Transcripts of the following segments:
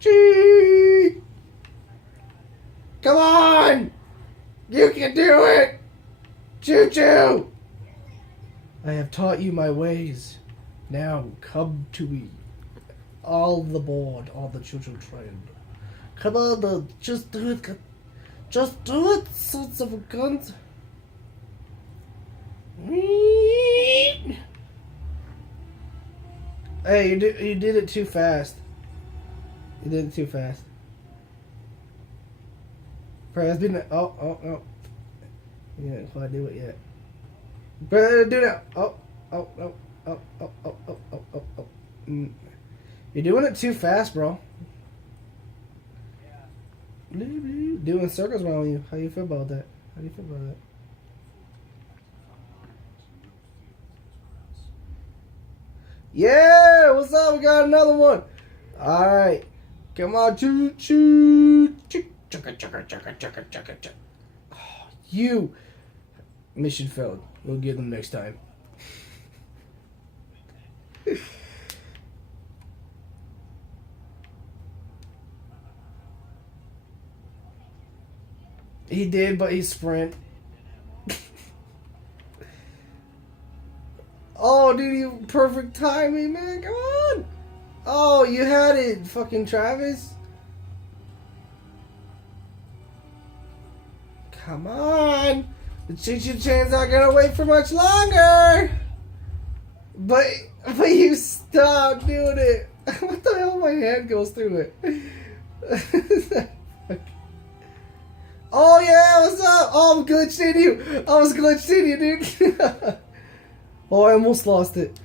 Choo! Come on! You can do it! Choo Choo! I have taught you my ways. Now come to me. All the board, all the children trained. Come on, just do it. Just do it, sons of a gun. Hey, you did it too fast. You did it too fast. Press do not. Oh. You didn't quite do it yet. Press do not. Oh. You're doing it too fast, bro. Doing circles around you. How you feel about that? How do you feel about that? Yeah, what's up? We got another one. All right, come on, choo choo, chuga. Oh, you mission failed. We'll get them next time. He did, but he sprint. Oh, dude, you perfect timing, man. Come on. Oh, you had it, fucking Travis. Come on. The Choo Choo Train's not gonna wait for much longer. But you stopped doing it. What the hell? My hand goes through it. Oh yeah, what's up? Oh, I'm glitched in you. I was glitched in you, dude. Oh, I almost lost it.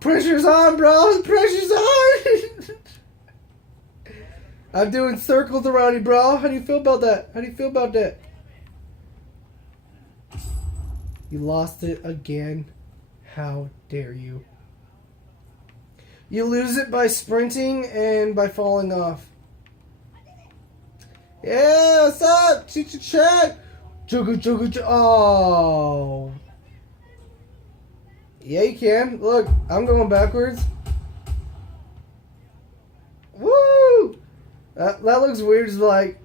Pressure's on, bro. Pressure's on. I'm doing circles around you, bro. How do you feel about that? You lost it again. How dare you? You lose it by sprinting and by falling off. Yeah, what's up? Choo Choo chat. Chuga. Oh. Yeah, you can. Look, I'm going backwards. Woo! That looks weird. It's like...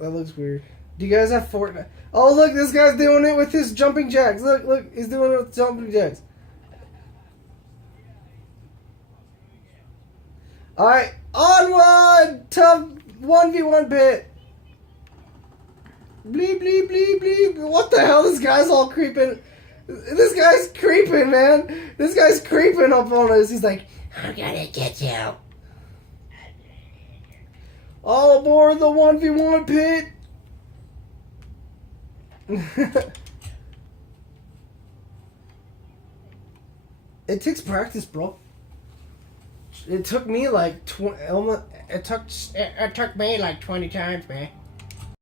That looks weird. Do you guys have Fortnite? Oh, look, this guy's doing it with his jumping jacks. Look, he's doing it with jumping jacks. Alright, onward! Tough 1v1 pit. Bleep. What the hell? This guy's all creeping. This guy's creeping, man. This guy's creeping up on us. He's like, I'm gonna get you. All aboard the 1v1 pit. It takes practice, bro. It took me like 20 times, man.